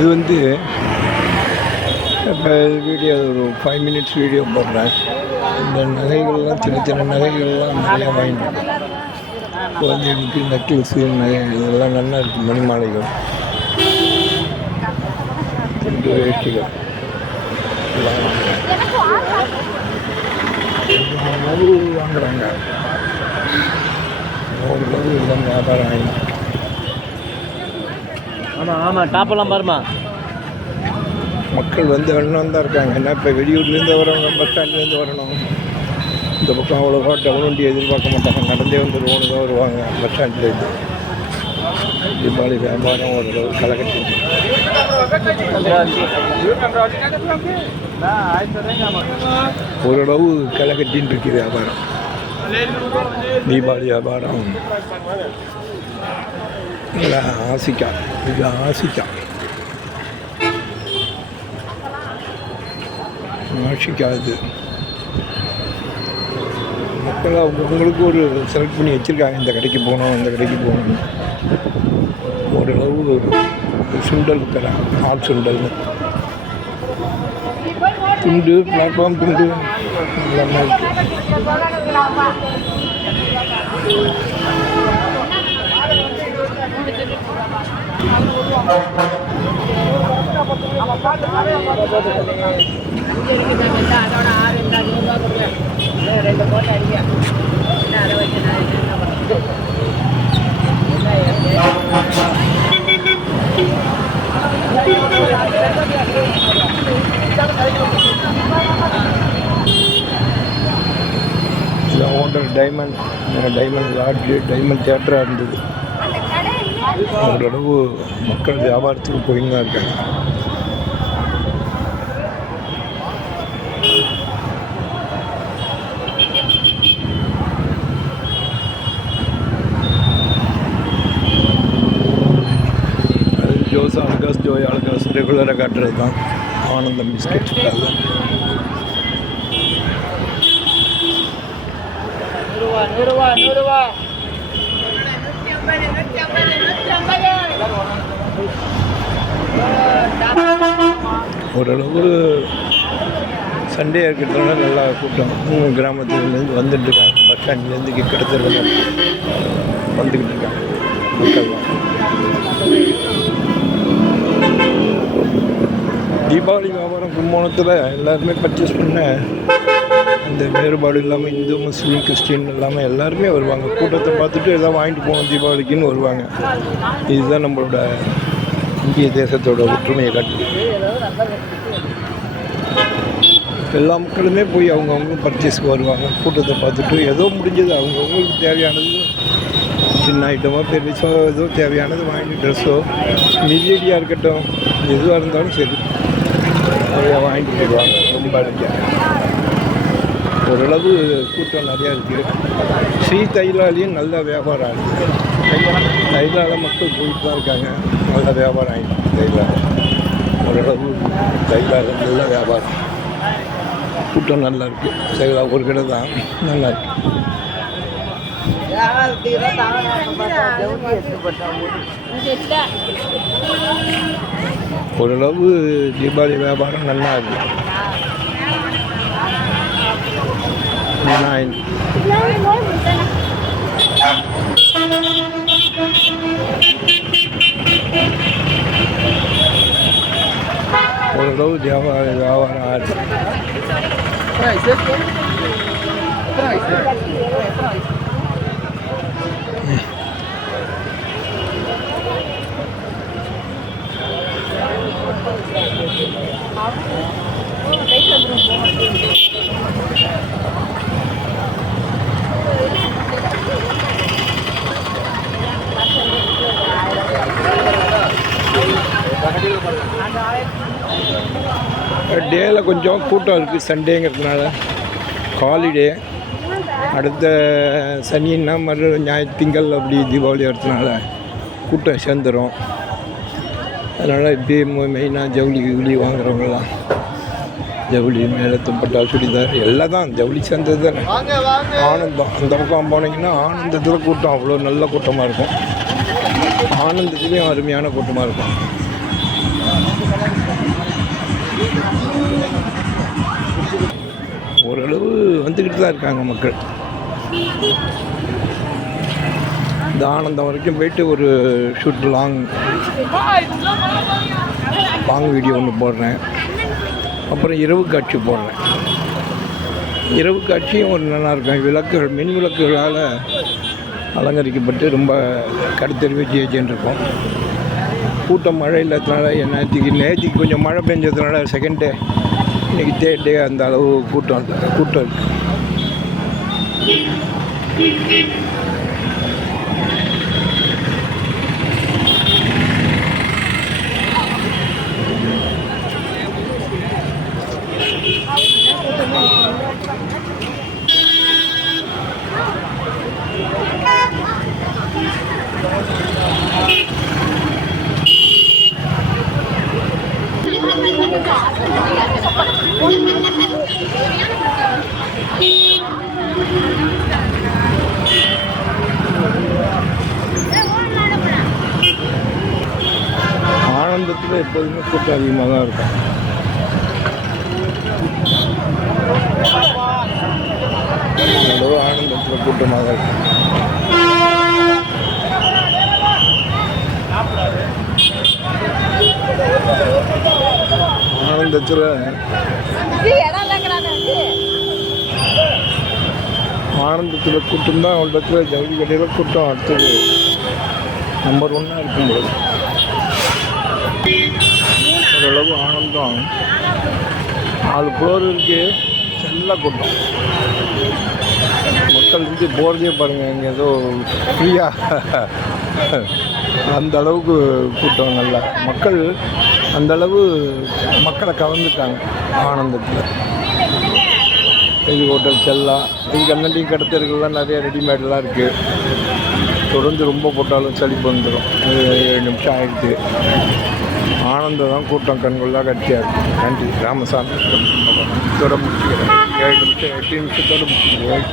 இது வந்து இப்போ வீடியோ ஒரு ஃபைவ் மினிட்ஸ் வீடியோ போடுறேன். இந்த நகைகள்லாம் சின்ன சின்ன நகைகள்லாம் நிறையா வாங்கிட்டு குழந்தைகளுக்கு நெக்லஸு நகை இதெல்லாம் நல்லா இருக்குது மணிமாலைகள். வேஷ்டிகள். வாங்குறாங்க. ஒரு வியாபாரம் ஆகிடும் ஆமாம் ஆமாம் டாப்பெல்லாம் பாருமா மக்கள் வந்து வேணும் தான் இருக்காங்க. ஏன்னா இப்போ வெளியூர்லேருந்து வரவங்க பஸ் ஸ்டாண்ட்லேருந்து வரணும். இந்த பக்கம் அவ்வளோவா டவுன் வண்டி எதிர்பார்க்க மாட்டாங்க. நடந்தே வந்து வந்துடுவோன்னு தான் வருவாங்க பஸ் ஸ்டாண்ட்லேருந்து தீபாவளி வியாபாரம் ஓரளவு கலகட்டி ஓரளவு கலகட்டின்னு இருக்கு வியாபாரம். தீபாவளி வியாபாரம். இல்லை ஆசிக்கா இது ஆசிக்கா. ஆசிக்கா இது மக்கள் அவங்களுக்கு ஒரு செலக்ட் பண்ணி வச்சுருக்காங்க. இந்த கடைக்கு போகணும் இந்த கடைக்கு போகணும். ஓரளவு சுண்டல் தரான் ஆள் சுண்டல்னு துண்டு பிளாட்ஃபார்ம் துண்டு. எல்லாமே இருக்குது ரெண்டு போட்டு அடிக்க அதை வச்சு நான் என்ன பண்ணுறது டைமண்ட் டைமண்ட் லாட்ஜு டைமண்ட் தேட்டராக இருந்தது ஓரளவு மக்கள் வியாபாரத்துக்கு போயின்னு தான் இருக்காங்க ஜோஸ் அல்காஸ் ஜோய் அல்காஸ் ரெகுலராக காட்டுறது தான். ஆனந்தம் பிஸ்கெட் ஸ்டாலில் நூறுரூவா நூறுரூவா நூறுரூவா ஓரளவு சண்டே இருக்கிறதுனால நல்லா கூட்டம். கிராமத்துலேருந்து வந்துட்டு இருக்காங்க பஸ் ஸ்டாண்ட்லேருந்து கிட்டத்தட்ட வந்துக்கிட்டு இருக்காங்க மக்கள்லாம் தீபாவளி வியாபாரம் கும்போணத்தில் எல்லாருமே பர்ச்சேஸ் பண்ண இந்த வேறுபாடு இல்லாமல் இந்து முஸ்லீம் கிறிஸ்டின் இல்லாமல் எல்லாருமே வருவாங்க. கூட்டத்தை பார்த்துட்டு எல்லாம் வாங்கிட்டு போகணும் தீபாவளிக்குன்னு வருவாங்க. இதுதான் நம்மளோட இந்திய தேசத்தோட ஒற்றுமையை காட்டு எல்லா மக்களுமே போய் அவங்கவுங்க பர்ச்சேஸ்க்கு வருவாங்க. கூட்டத்தை பார்த்துட்டு ஏதோ முடிஞ்சது அவங்கவுங்களுக்கு தேவையானது சின்ன ஐட்டமோ பெருசோ ஏதோ தேவையானது வாங்கி ட்ரெஸ்ஸோ மிதியடியாக இருக்கட்டும் எதுவாக இருந்தாலும் சரி. நிறையா வாங்கிட்டு போயிடுவாங்க. ரொம்ப அடிக்காக ஓரளவு கூட்டம் நிறையா இருக்குது. ஸ்ரீ தைலாலையும் நல்ல வியாபாரம் ஆகுது தைலால மக்கள் போயிட்டு தான் இருக்காங்க. நல்ல வியாபாரம் ஆகிடுச்சு தைலால. ஓரளவு தைலால நல்ல வியாபாரம். கூட்டம் நல்லா இருக்குது தைலா ஒரு கடை தான். நல்லா இருக்கு. ஓரளவு தீபாவளி வியாபாரம் நல்லா இருக்கு நான் ஓரளவு வியாபாரம் வியாபாரம் ஆகுது டேயில் கொஞ்சம் கூட்டம் இருக்குது சண்டேங்கிறதுனால. ஹாலிடே அடுத்த சனின்னா மறு ஞாயிற்று திங்கள் அப்படி தீபாவளி வரதுனால கூட்டம் சேர்ந்துடும் அதனால் இப்படியே மெயினாக ஜவுளி கிவுளி வாங்குறவங்களாம் ஜவுளி மேலே துப்பட்டா சுடிதார் எல்லாம் தான் ஜவுளி சேர்ந்தது தானே ஆனந்தம். அந்த பக்கம் போனீங்கன்னா ஆனந்தத்தில் கூட்டம் அவ்வளோ நல்ல கூட்டமாக இருக்கும். ஆனந்தத்துலேயும் அருமையான கூட்டமாக இருக்கும். ஓரளவு வந்துக்கிட்டு தான் இருக்காங்க மக்கள். இந்த ஆனந்தம் வரைக்கும் போயிட்டு ஒரு ஷூட் லாங் லாங் வீடியோ ஒன்று போடுறேன். அப்புறம் இரவு காட்சி போடுறேன். இரவு காட்சியும் ஒரு நல்லாயிருக்கும் விளக்குகள் மின் விளக்குகளால் அலங்கரிக்கப்பட்டு ரொம்ப கருத்தறிவு ஜெயிச்சுன்னு இருக்கும். கூட்டம் மழை இல்லாததுனால நேற்றுக்கு நேற்றுக்கு கொஞ்சம் மழை பெஞ்சதுனால செகண்ட் டே இன்றைக்கி தேர்ட் டே அந்த அளவு கூட்டம் கூட்டம் இருக்குது ஆனந்தத்தில் எப்போதுமே கூட்டம் அதிகமாக தான் இருக்கும். அளவு ஆனந்தத்தில் கூட்டமாக தான் இருக்கும். ஆனந்தத்தில் ஆனந்தத்தில் கூட்டம் தான் உள்ளத்தில் ஜவுளி கடையில் கூட்டம் அடுத்தது நம்பர் ஒன்னாக இருக்கும்போது ஓரளவு ஆனந்தம் நாலு ஃப்ளோர் இருக்கு. செல்ல கூட்டம். மக்கள் வந்து போகிறதே பாருங்கள் இங்கே ஏதோ ஃப்ரீயாக அந்த அளவுக்கு கூட்டம் நல்லா. மக்கள் அந்த அளவு மக்களை கவர்ந்துட்டாங்க ஆனந்தத்தில். இது ஹோட்டல் செல்லாம் இது கண்ணாடி கடத்தர்கள்லாம் நிறைய ரெடிமேடெல்லாம் இருக்குது தொடர்ந்து ரொம்ப போட்டாலும் சளி வந்துடும் ஏழு நிமிஷம் ஆயிடுச்சு. ஆனந்தம் தான் கூட்டம் கண்கொள்ளா கட்சியாக இருக்குது நன்றி. ராமசாமி. இதோட முடிச்சுக்கிறேன். ஏழு நிமிஷம் எட்டு நிமிஷத்தோடு முடிச்சுக்கிறேன்.